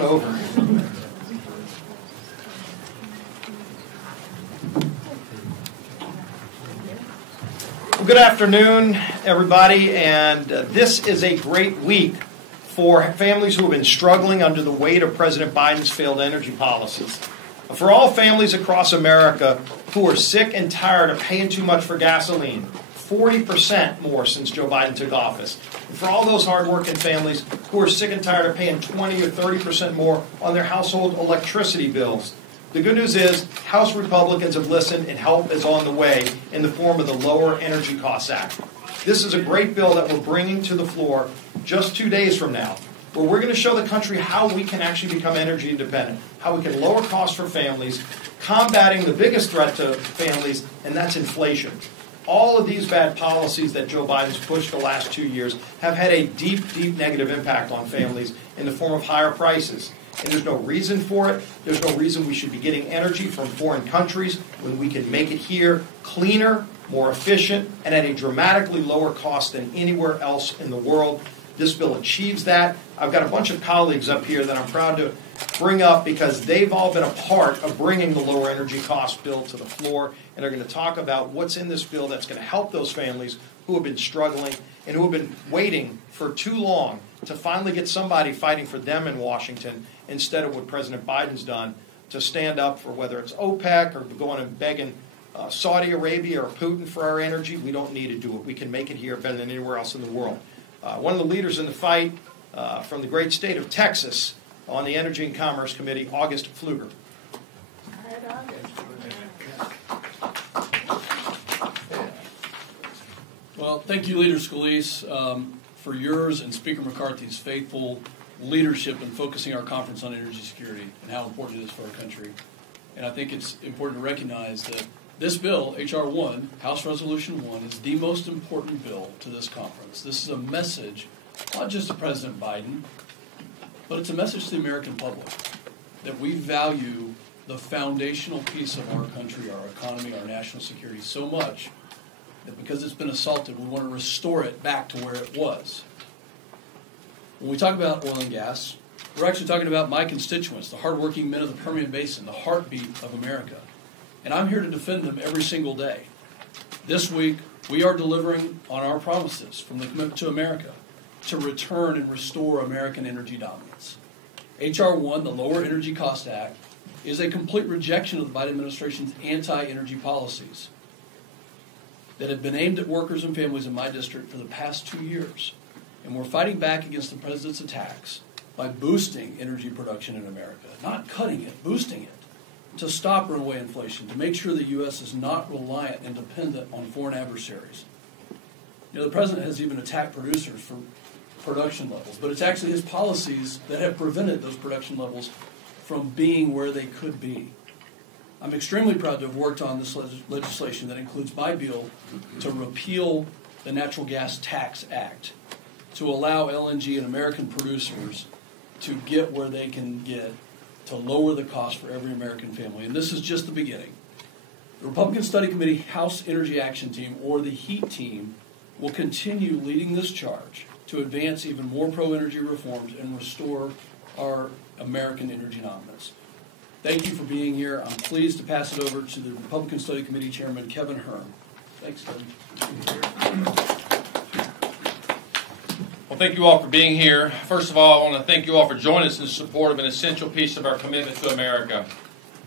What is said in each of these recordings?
on over. Well, good afternoon, everybody, and this is a great week for families who have been struggling under the weight of President Biden's failed energy policies. For all families across America who are sick and tired of paying too much for gasoline, 40% more since Joe Biden took office. And for all those hardworking families who are sick and tired of paying 20 or 30% more on their household electricity bills. The good news is House Republicans have listened and help is on the way in the form of the Lower Energy Costs Act. This is a great bill that we're bringing to the floor just 2 days from now, where we're going to show the country how we can actually become energy independent, how we can lower costs for families, combating the biggest threat to families, and that's inflation. All of these bad policies that Joe Biden's pushed the last 2 years have had a deep, deep negative impact on families in the form of higher prices. And there's no reason for it. There's no reason we should be getting energy from foreign countries when we can make it here cleaner, more efficient, and at a dramatically lower cost than anywhere else in the world. This bill achieves that. I've got a bunch of colleagues up here that I'm proud to bring up because they've all been a part of bringing the lower energy cost bill to the floor, and they're going to talk about what's in this bill that's going to help those families who have been struggling and who have been waiting for too long to finally get somebody fighting for them in Washington instead of what President Biden's done to stand up for whether it's OPEC or going and begging Saudi Arabia or Putin for our energy. We don't need to do it. We can make it here better than anywhere else in the world. One of the leaders in the fight from the great state of Texas on the Energy and Commerce Committee, August Pfluger. Well, thank you, Leader Scalise, for yours and Speaker McCarthy's faithful leadership in focusing our conference on energy security and how important it is for our country. And I think it's important to recognize that this bill, H.R. 1, House Resolution 1, is the most important bill to this conference. This is a message, not just to President Biden, but it's a message to the American public that we value the foundational piece of our country, our economy, our national security so much that because it's been assaulted, we want to restore it back to where it was. When we talk about oil and gas, we're actually talking about my constituents, the hardworking men of the Permian Basin, the heartbeat of America. And I'm here to defend them every single day. This week, we are delivering on our promises from the Commitment to America to return and restore American energy dominance. H.R. 1, the Lower Energy Costs Act, is a complete rejection of the Biden administration's anti-energy policies that have been aimed at workers and families in my district for the past 2 years. And we're fighting back against the president's attacks by boosting energy production in America, not cutting it, boosting it, to stop runaway inflation, to make sure the U.S. is not reliant and dependent on foreign adversaries. You know, the president has even attacked producers for production levels, but it's actually his policies that have prevented those production levels from being where they could be. I'm extremely proud to have worked on this legislation that includes my bill to repeal the Natural Gas Tax Act, to allow LNG and American producers to get where they can get to lower the cost for every American family. And this is just the beginning. The Republican Study Committee House Energy Action Team, or the HEAT team, will continue leading this charge to advance even more pro-energy reforms and restore our American energy dominance. Thank you for being here. I'm pleased to pass it over to the Republican Study Committee Chairman, Kevin Hern. Thanks, Kevin. Well, thank you all for being here. First of all, I want to thank you all for joining us in support of an essential piece of our commitment to America.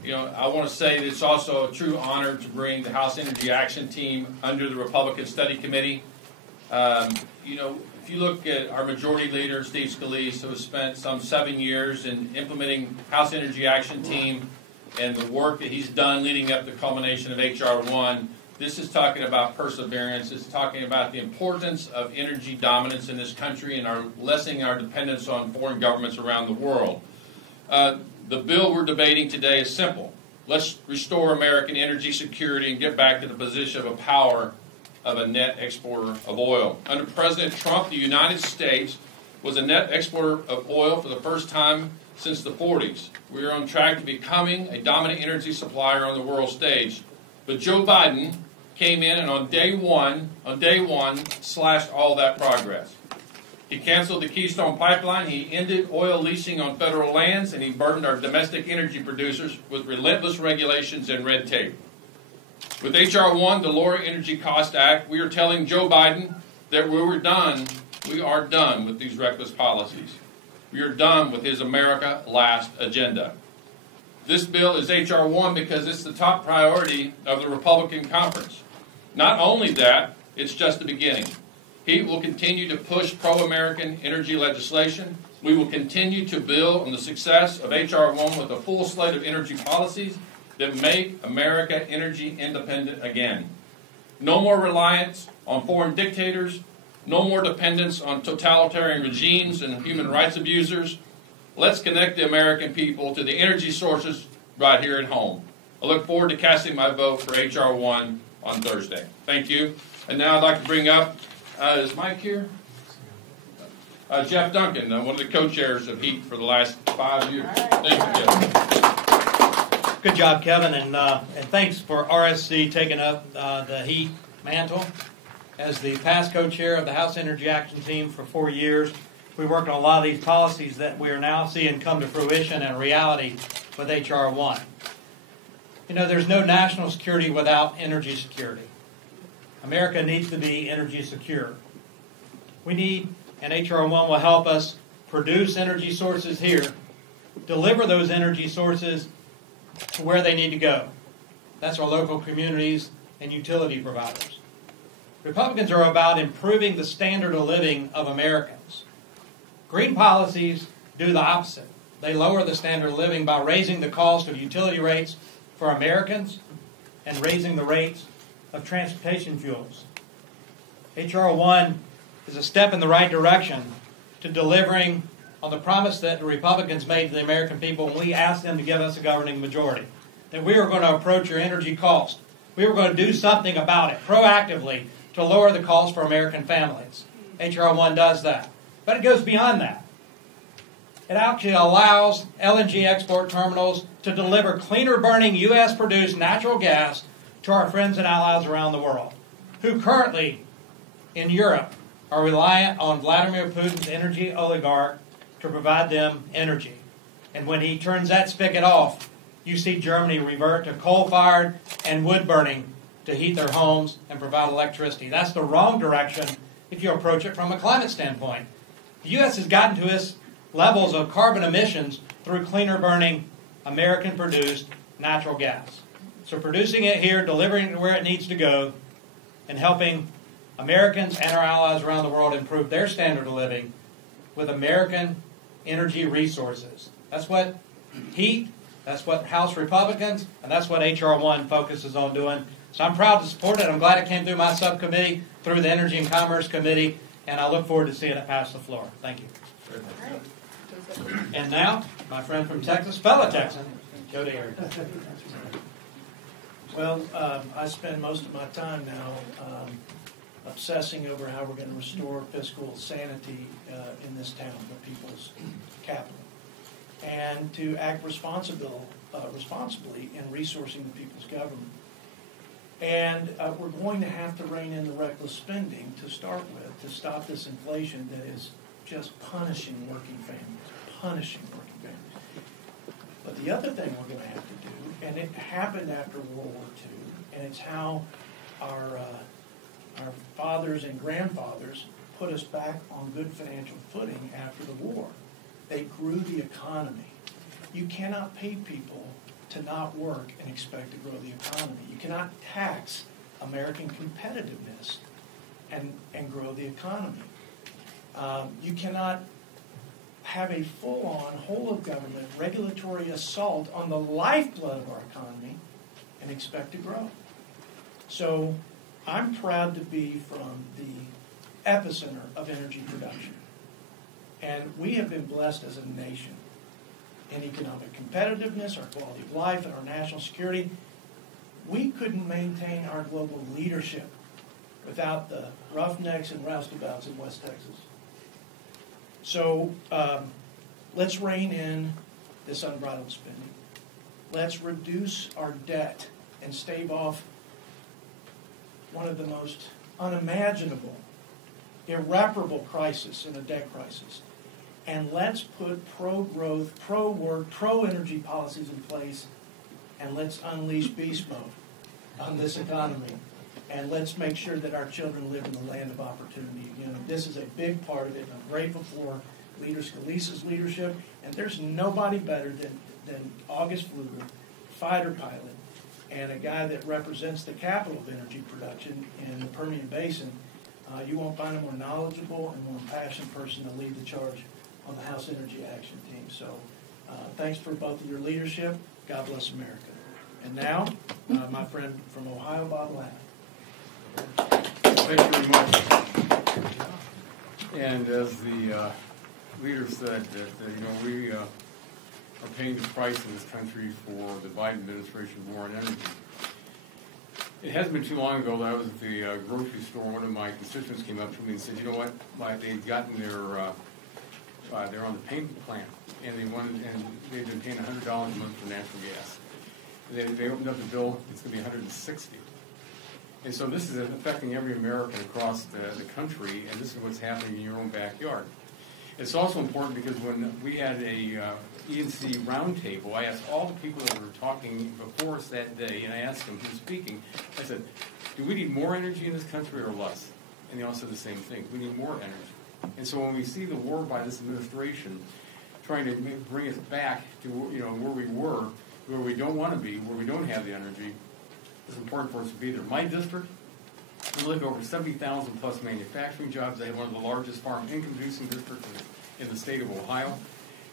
You know, I want to say that it's also a true honor to bring the House Energy Action Team under the Republican Study Committee. You know, if you look at our Majority Leader Steve Scalise, who has spent some 7 years in implementing House Energy Action Team and the work that he's done leading up to the culmination of H.R. 1, this is talking about perseverance. It's talking about the importance of energy dominance in this country and our lessening our dependence on foreign governments around the world. The bill we're debating today is simple. Let's restore American energy security and get back to the position of a power of a net exporter of oil. Under President Trump, the United States was a net exporter of oil for the first time since the 40s. We are on track to becoming a dominant energy supplier on the world stage. But Joe Biden came in and on day one slashed all that progress. He canceled the Keystone Pipeline, he ended oil leasing on federal lands, and he burdened our domestic energy producers with relentless regulations and red tape. With H.R. 1, the Lower Energy Cost Act, we are telling Joe Biden that we are done with these reckless policies. We are done with his America Last agenda. This bill is H.R. 1 because it's the top priority of the Republican conference. Not only that, it's just the beginning. He will continue to push pro-American energy legislation. We will continue to build on the success of H.R. 1 with a full slate of energy policies that make America energy independent again. No more reliance on foreign dictators, no more dependence on totalitarian regimes and human rights abusers. Let's connect the American people to the energy sources right here at home. I look forward to casting my vote for H.R. 1 on Thursday. Thank you. And now I'd like to bring up, is Mike here? Jeff Duncan, one of the co-chairs of HEAT for the last 5 years. Thank you, Jeff. Good job, Kevin, and thanks for RSC taking up the HEAT mantle. As the past co-chair of the House Energy Action Team for 4 years, we worked on a lot of these policies that we are now seeing come to fruition and reality with H.R. 1. You know, there's no national security without energy security. America needs to be energy secure. We need, and H.R. 1 will help us produce energy sources here, deliver those energy sources to where they need to go. That's our local communities and utility providers. Republicans are about improving the standard of living of Americans. Green policies do the opposite. They lower the standard of living by raising the cost of utility rates for Americans and raising the rates of transportation fuels. H.R. 1 is a step in the right direction to delivering on the promise that the Republicans made to the American people when we asked them to give us a governing majority, that we were going to approach your energy cost. We were going to do something about it proactively to lower the cost for American families. H.R. 1 does that. But it goes beyond that. It actually allows LNG export terminals to deliver cleaner burning U.S.-produced natural gas to our friends and allies around the world, who currently in Europe are reliant on Vladimir Putin's energy oligarch to provide them energy. And when he turns that spigot off, you see Germany revert to coal-fired and wood burning to heat their homes and provide electricity. That's the wrong direction if you approach it from a climate standpoint. The U.S. has gotten to its levels of carbon emissions through cleaner burning American-produced natural gas. So producing it here, delivering it where it needs to go, and helping Americans and our allies around the world improve their standard of living with American energy resources. That's what HEAT, that's what House Republicans, and that's what H.R. 1 focuses on doing. So I'm proud to support it. I'm glad it came through my subcommittee, through the Energy and Commerce Committee, and I look forward to seeing it pass the floor. Thank you. And now, my friend from Texas, fellow Texan, Joe DeArey. Well, I spend most of my time now obsessing over how we're going to restore fiscal sanity in this town, the people's capital, and to act responsibly in resourcing the people's government. And we're going to have to rein in the reckless spending to start with to stop this inflation that is just punishing working families. But the other thing we're going to have to do, and it happened after World War II, and it's how our fathers and grandfathers put us back on good financial footing after the war. They grew the economy. You cannot pay people to not work and expect to grow the economy. You cannot tax American competitiveness and grow the economy. You cannot have a full-on, whole-of-government regulatory assault on the lifeblood of our economy and expect to grow. So I'm proud to be from the epicenter of energy production. And we have been blessed as a nation in economic competitiveness, our quality of life, and our national security. We couldn't maintain our global leadership without the roughnecks and roustabouts in West Texas. So let's rein in this unbridled spending. Let's reduce our debt and stave off one of the most unimaginable irreparable crisis and a debt crisis. And let's put pro-growth, pro-work, pro-energy policies in place, and let's unleash beast mode on this economy. And let's make sure that our children live in the land of opportunity. You know, this is a big part of it. I'm grateful for Leader Scalise's leadership, and there's nobody better than August Pfluger, fighter pilot, and a guy that represents the capital of energy production in the Permian Basin. You won't find a more knowledgeable and more passionate person to lead the charge on the House Energy Action Team. So thanks for both of your leadership. God bless America. And now, my friend from Ohio, Bob Ladd. Thank you very much. And as the leader said, that we are paying the price in this country for the Biden administration war on energy. It hasn't been too long ago that I was at the grocery store. One of my constituents came up to me and said, "You know what? They'd gotten they're on the payment plan, and they've been paying $100 a month for natural gas. They opened up the bill; it's going to be $160." And so this is affecting every American across the country, and this is what's happening in your own backyard. It's also important because when we had a E&C roundtable, I asked all the people that were talking before us that day, and I asked them who's speaking, I said, do we need more energy in this country or less? And they all said the same thing, we need more energy. And so when we see the war by this administration trying to bring us back to where we were, where we don't want to be, where we don't have the energy, it's important for us to be there. My district, we look over 70,000 plus manufacturing jobs. They have one of the largest farm income producing districts in the state of Ohio.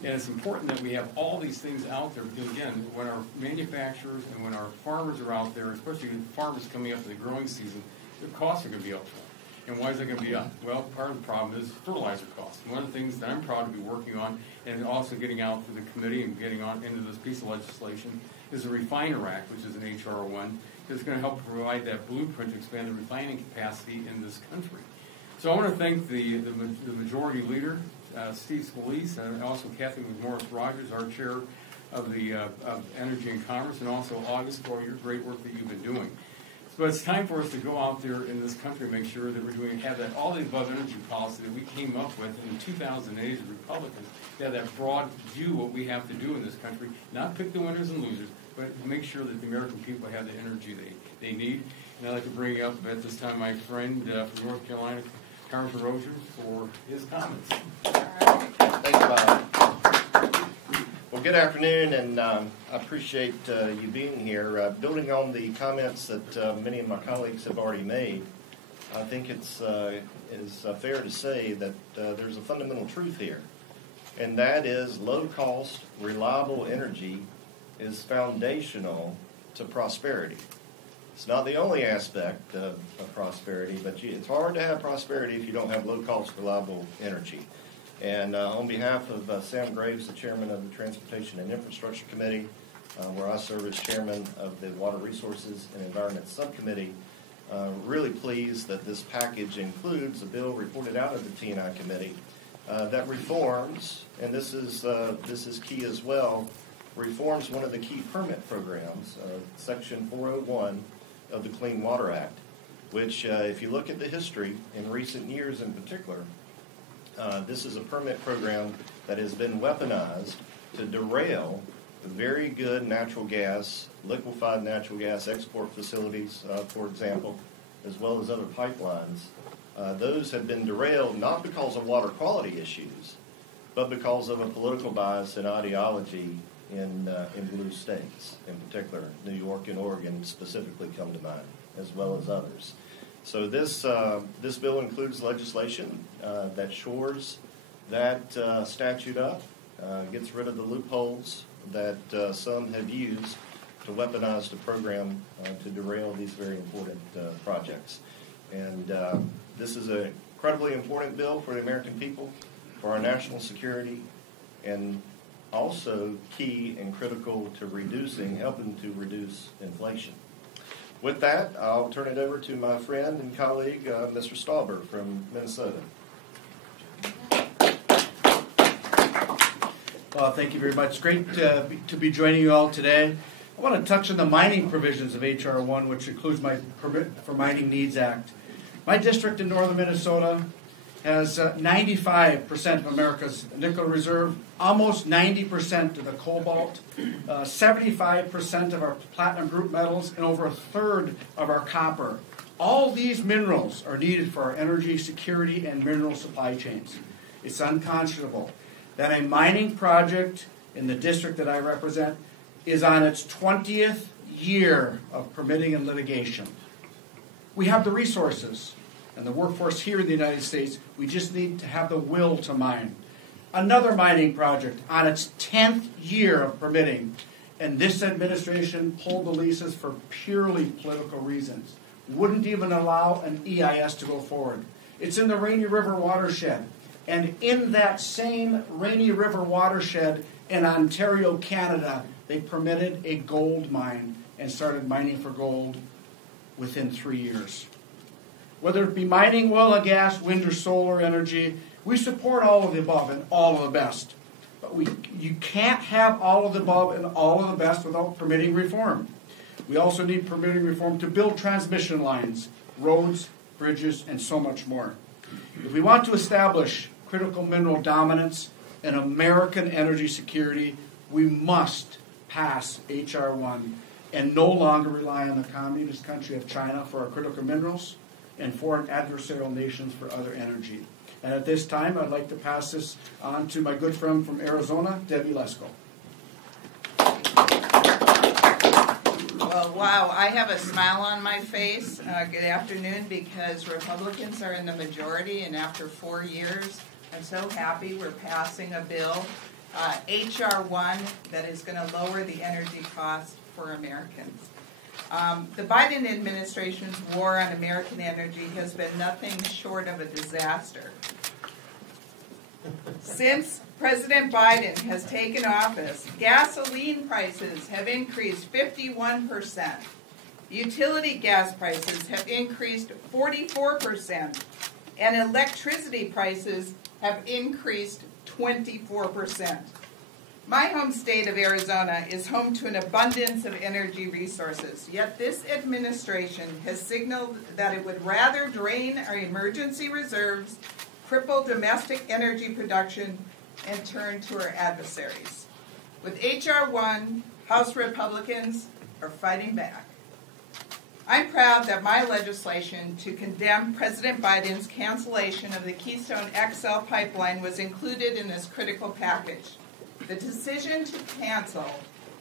And it's important that we have all these things out there because, again, when our manufacturers and when our farmers are out there, especially farmers coming up to the growing season, their costs are going to be up. And why is that going to be up? Well, part of the problem is fertilizer costs. One of the things that I'm proud to be working on and also getting out to the committee and getting on into this piece of legislation is the Refiner Act, which is an H.R. 1. That's going to help provide that blueprint to expand the refining capacity in this country. So I want to thank the Majority Leader, Steve Scalise, and also Kathy McMorris-Rogers, our chair of the of Energy and Commerce, and also August for your great work that you've been doing. So it's time for us to go out there in this country and make sure that we're have that all the above energy policy that we came up with in 2008 as Republicans, to have that broad view what we have to do in this country, not pick the winners and losers, but make sure that the American people have the energy they need. And I'd like to bring up at this time my friend from North Carolina, Congressman Rozier, for his comments. Thank you, Bob. Well, good afternoon, and I appreciate you being here. Building on the comments that many of my colleagues have already made, I think it's fair to say that there's a fundamental truth here, and that is low-cost, reliable energy is foundational to prosperity. It's not the only aspect of prosperity, but it's hard to have prosperity if you don't have low-cost, reliable energy. And on behalf of Sam Graves, the chairman of the Transportation and Infrastructure Committee, where I serve as chairman of the Water Resources and Environment Subcommittee, really pleased that this package includes a bill reported out of the T&I Committee that reforms, and this is key as well, reforms one of the key permit programs, Section 401 of the Clean Water Act, which, if you look at the history in recent years in particular, this is a permit program that has been weaponized to derail very good natural gas, liquefied natural gas export facilities, for example, as well as other pipelines. Those have been derailed not because of water quality issues, but because of a political bias and ideology in blue states, in particular. New York and Oregon specifically come to mind, as well as others. So this bill includes legislation that shores that statute up, gets rid of the loopholes that some have used to weaponize the program to derail these very important projects. And this is an incredibly important bill for the American people, for our national security, and also key and critical to helping to reduce inflation. With that, I'll turn it over to my friend and colleague, Mr. Stauber from Minnesota. Well, thank you very much. It's great to be joining you all today. I want to touch on the mining provisions of H.R. 1, which includes my Permit for Mining Needs Act. My district in northern Minnesota has 95% of America's nickel reserve, almost 90% of the cobalt, 75% of our platinum group metals, and over a third of our copper. All these minerals are needed for our energy security and mineral supply chains. It's unconscionable that a mining project in the district that I represent is on its 20th year of permitting and litigation. We have the resources and the workforce here in the United States. We just need to have the will to mine. Another mining project on its 10th year of permitting, and this administration pulled the leases for purely political reasons. Wouldn't even allow an EIS to go forward. It's in the Rainy River watershed. And in that same Rainy River watershed in Ontario, Canada, they permitted a gold mine and started mining for gold within 3 years. Whether it be mining oil and gas, wind or solar energy, we support all of the above and all of the best. But you can't have all of the above and all of the best without permitting reform. We also need permitting reform to build transmission lines, roads, bridges, and so much more. If we want to establish critical mineral dominance and American energy security, we must pass H.R. 1 and no longer rely on the communist country of China for our critical minerals and foreign adversarial nations for other energy. And at this time, I'd like to pass this on to my good friend from Arizona, Debbie Lesko. Well, wow, I have a smile on my face. Good afternoon, because Republicans are in the majority, and after 4 years, I'm so happy we're passing a bill, H.R. 1, that is going to lower the energy cost for Americans. The Biden administration's war on American energy has been nothing short of a disaster. Since President Biden has taken office, gasoline prices have increased 51%. Utility gas prices have increased 44%. And electricity prices have increased 24%. My home state of Arizona is home to an abundance of energy resources, yet this administration has signaled that it would rather drain our emergency reserves, cripple domestic energy production, and turn to our adversaries. With H.R. 1, House Republicans are fighting back. I'm proud that my legislation to condemn President Biden's cancellation of the Keystone XL pipeline was included in this critical package. The decision to cancel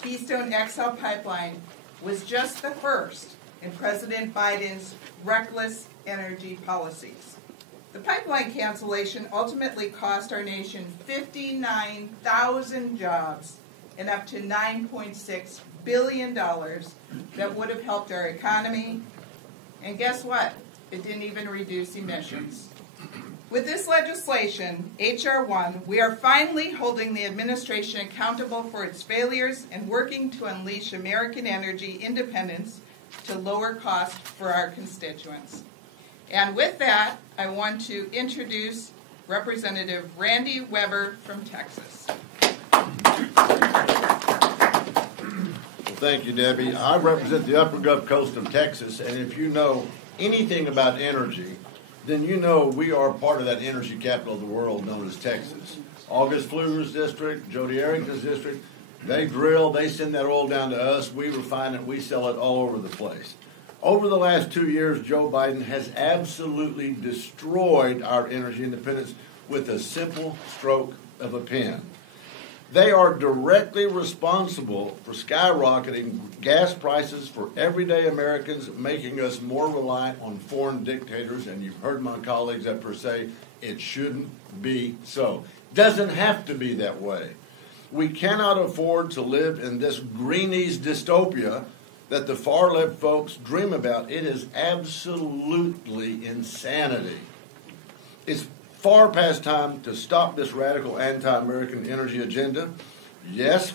Keystone XL pipeline was just the first in President Biden's reckless energy policies. The pipeline cancellation ultimately cost our nation 59,000 jobs and up to $9.6 billion that would have helped our economy. And guess what? It didn't even reduce emissions. With this legislation, H.R. 1, we are finally holding the administration accountable for its failures and working to unleash American energy independence to lower costs for our constituents. And with that, I want to introduce Representative Randy Weber from Texas. Thank you, Debbie. I represent the upper Gulf Coast of Texas, and if you know anything about energy, then you know we are part of that energy capital of the world known as Texas. August Pfluger's district, Jody Arrington's district, they drill, they send that oil down to us, we refine it, we sell it all over the place. Over the last 2 years, Joe Biden has absolutely destroyed our energy independence with a simple stroke of a pen. They are directly responsible for skyrocketing gas prices for everyday Americans, making us more reliant on foreign dictators, and you've heard my colleagues up here say it shouldn't be so. Doesn't have to be that way. We cannot afford to live in this Greenies dystopia that the far-left folks dream about. It is absolutely insanity. It's far past time to stop this radical anti-American energy agenda. Yes,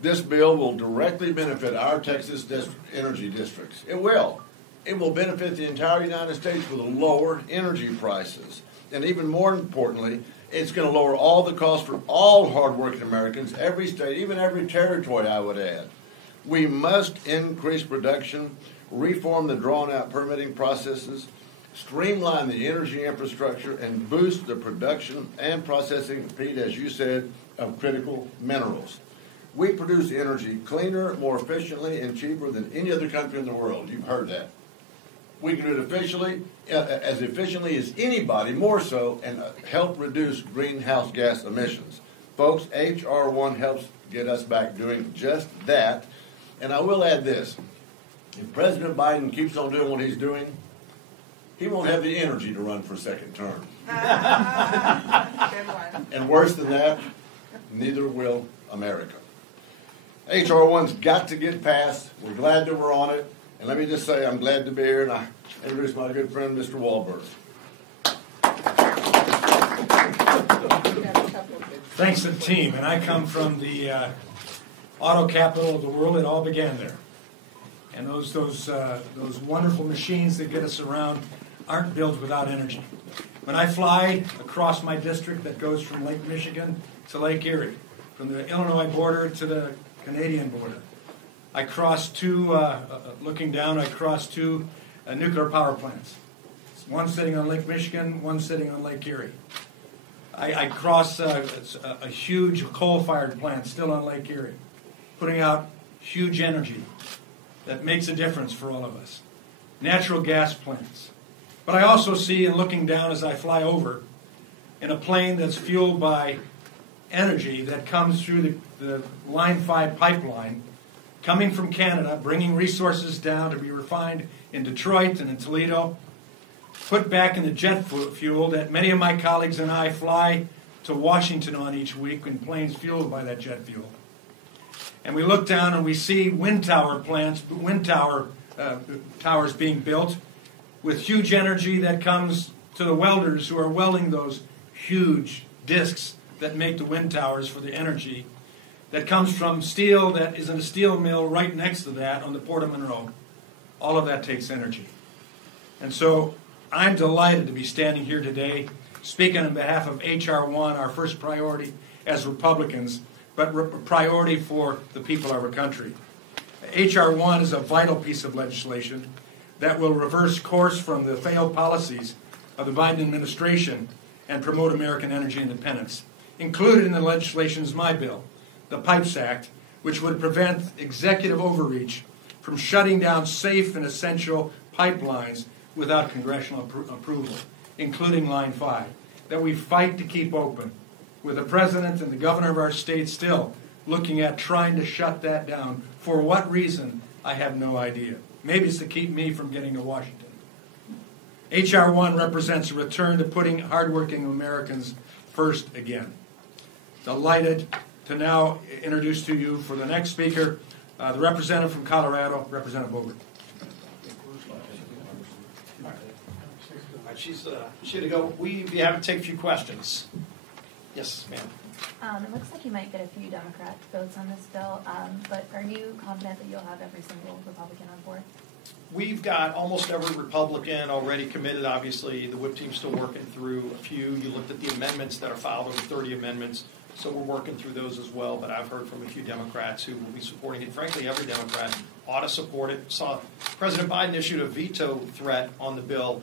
this bill will directly benefit our Texas energy districts. It will. It will benefit the entire United States with lower energy prices. And even more importantly, it's going to lower all the costs for all hardworking Americans, every state, even every territory, I would add. We must increase production, reform the drawn-out permitting processes, streamline the energy infrastructure, and boost the production and processing, Pete, as you said, of critical minerals. We produce energy cleaner, more efficiently, and cheaper than any other country in the world. You've heard that. We can do it as efficiently as anybody, more so, and help reduce greenhouse gas emissions. Folks, H.R. 1 helps get us back doing just that. And I will add this. If President Biden keeps on doing what he's doing, he won't have the energy to run for a second term. Good one. And worse than that, neither will America. H.R. 1's got to get passed. We're glad that we're on it. And let me just say, I'm glad to be here, and I introduce my good friend, Mr. Wahlberg. Thanks to the team. And I come from the auto capital of the world. It all began there. And those wonderful machines that get us around aren't built without energy. When I fly across my district that goes from Lake Michigan to Lake Erie, from the Illinois border to the Canadian border, I cross looking down, I cross two nuclear power plants. One sitting on Lake Michigan, one sitting on Lake Erie. I cross a huge coal-fired plant still on Lake Erie, putting out huge energy that makes a difference for all of us. Natural gas plants. But I also see, and looking down as I fly over, in a plane that's fueled by energy that comes through the Line 5 pipeline, coming from Canada, bringing resources down to be refined in Detroit and in Toledo, put back in the jet fuel that many of my colleagues and I fly to Washington on each week in planes fueled by that jet fuel. And we look down and we see wind towers being built with huge energy that comes to the welders who are welding those huge discs that make the wind towers for the energy that comes from steel that is in a steel mill right next to that on the Port of Monroe. All of that takes energy. And so I'm delighted to be standing here today speaking on behalf of H.R. 1, our first priority as Republicans, but priority for the people of our country. H.R. 1 is a vital piece of legislation that will reverse course from the failed policies of the Biden administration and promote American energy independence. Included in the legislation is my bill, the PIPES Act, which would prevent executive overreach from shutting down safe and essential pipelines without congressional approval, including Line 5, that we fight to keep open, with the president and the governor of our state still looking at trying to shut that down. For what reason, I have no idea. Maybe it's to keep me from getting to Washington. H.R. 1 represents a return to putting hardworking Americans first again. Delighted to now introduce to you for the next speaker, the representative from Colorado, Representative Bogert. She's to go. We have to take a few questions. Yes, ma'am. It looks like you might get a few Democrat votes on this bill, but are you confident that you'll have every single Republican on board? We've got almost every Republican already committed. Obviously, the whip team's still working through a few. You looked at the amendments that are filed, over 30 amendments, so we're working through those as well. But I've heard from a few Democrats who will be supporting it. Frankly, every Democrat ought to support it. Saw President Biden issued a veto threat on the bill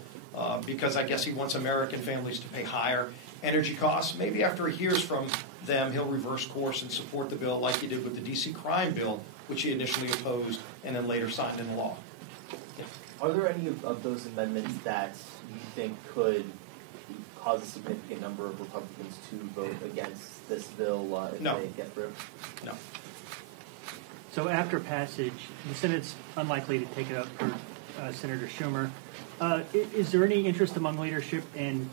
because I guess he wants American families to pay higher energy costs. Maybe after he hears from them, he'll reverse course and support the bill like he did with the D.C. crime bill, which he initially opposed and then later signed into law. Are there any of those amendments that you think could cause a significant number of Republicans to vote against this bill if they get through? No. So after passage, the Senate's unlikely to take it up for Senator Schumer. Is there any interest among leadership in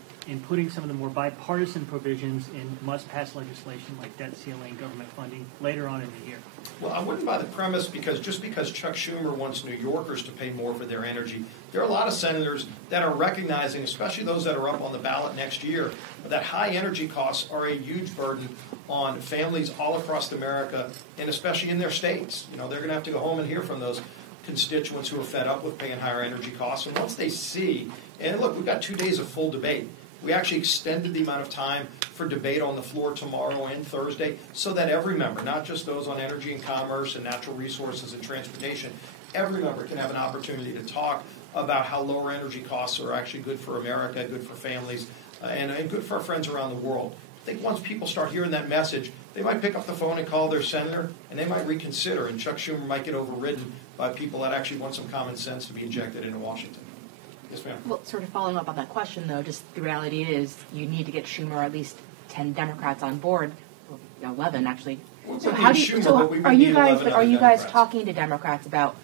putting some of the more bipartisan provisions in must-pass legislation like debt ceiling, government funding, later on in the year? Well, I wouldn't buy the premise because just because Chuck Schumer wants New Yorkers to pay more for their energy, there are a lot of senators that are recognizing, especially those that are up on the ballot next year, that high energy costs are a huge burden on families all across America and especially in their states. You know, they're going to have to go home and hear from those constituents who are fed up with paying higher energy costs. And once they see, and look, we've got 2 days of full debate. We actually extended the amount of time for debate on the floor tomorrow and Thursday so that every member, not just those on energy and commerce and natural resources and transportation, every member can have an opportunity to talk about how lower energy costs are actually good for America, good for families, and good for our friends around the world. I think once people start hearing that message, they might pick up the phone and call their senator, and they might reconsider, and Chuck Schumer might get overridden by people that actually want some common sense to be injected into Washington. Yes, ma'am. Well, sort of following up on that question, though, just the reality is you need to get Schumer or at least 10 Democrats on board, or 11 actually. So how do you, are you guys talking to Democrats about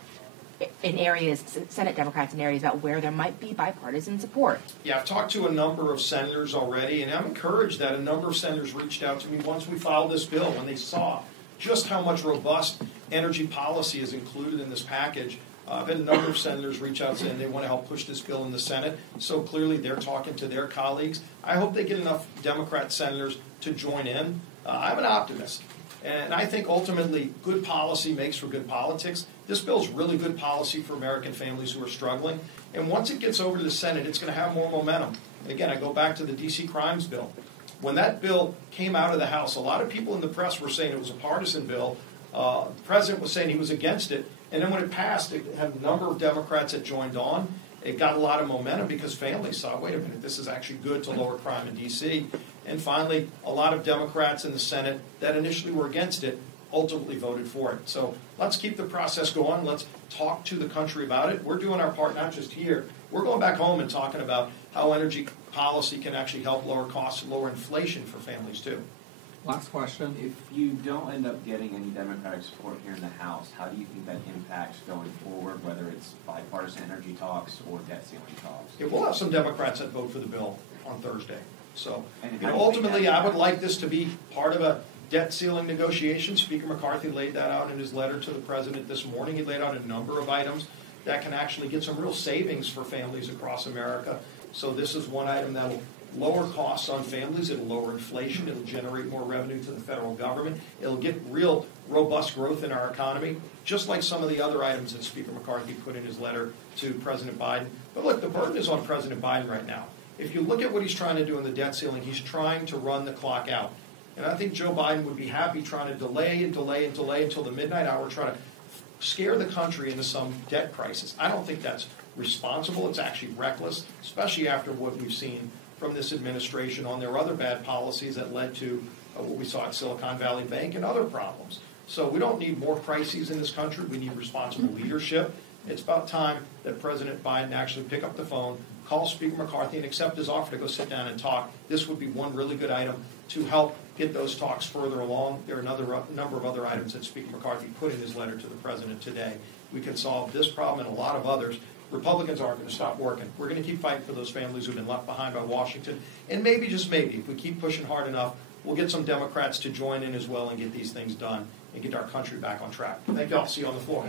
in areas, Senate Democrats in areas about where there might be bipartisan support? Yeah, I've talked to a number of senators already, and I'm encouraged that a number of senators reached out to me once we filed this bill, when they saw just how much robust energy policy is included in this package. I've had a number of senators reach out saying they want to help push this bill in the Senate, so clearly they're talking to their colleagues. I hope they get enough Democrat senators to join in. I'm an optimist, and I think ultimately good policy makes for good politics. This bill is really good policy for American families who are struggling, and once it gets over to the Senate, it's going to have more momentum. And again, I go back to the D.C. crimes bill. When that bill came out of the House, a lot of people in the press were saying it was a partisan bill. The president was saying he was against it. And then when it passed, it had a number of Democrats that joined on. It got a lot of momentum because families saw, wait a minute, this is actually good to lower crime in D.C. And finally, a lot of Democrats in the Senate that initially were against it ultimately voted for it. So let's keep the process going. Let's talk to the country about it. We're doing our part not just here. We're going back home and talking about how energy policy can actually help lower costs and lower inflation for families too. Last question. If you don't end up getting any Democratic support here in the House, how do you think that impacts going forward, whether it's bipartisan energy talks or debt ceiling talks? Yeah, we'll have some Democrats that vote for the bill on Thursday. So ultimately, I would like this to be part of a debt ceiling negotiation. Speaker McCarthy laid that out in his letter to the president this morning. He laid out a number of items that can actually get some real savings for families across America. So this is one item that will lower costs on families, it'll lower inflation, it'll generate more revenue to the federal government, it'll get real robust growth in our economy, just like some of the other items that Speaker McCarthy put in his letter to President Biden. But look, the burden is on President Biden right now. If you look at what he's trying to do in the debt ceiling, he's trying to run the clock out. And I think Joe Biden would be happy trying to delay and delay and delay until the midnight hour, trying to scare the country into some debt crisis. I don't think that's responsible. It's actually reckless, especially after what we've seen from this administration on their other bad policies that led to what we saw at Silicon Valley Bank and other problems. So we don't need more crises in this country. We need responsible leadership. It's about time that President Biden actually pick up the phone, call Speaker McCarthy, and accept his offer to go sit down and talk. This would be one really good item to help get those talks further along. There are a number of other items that Speaker McCarthy put in his letter to the president today. We can solve this problem and a lot of others. Republicans aren't going to stop working. We're going to keep fighting for those families who've been left behind by Washington. And maybe, just maybe, if we keep pushing hard enough, we'll get some Democrats to join in as well and get these things done and get our country back on track. Thank you all. See you on the floor.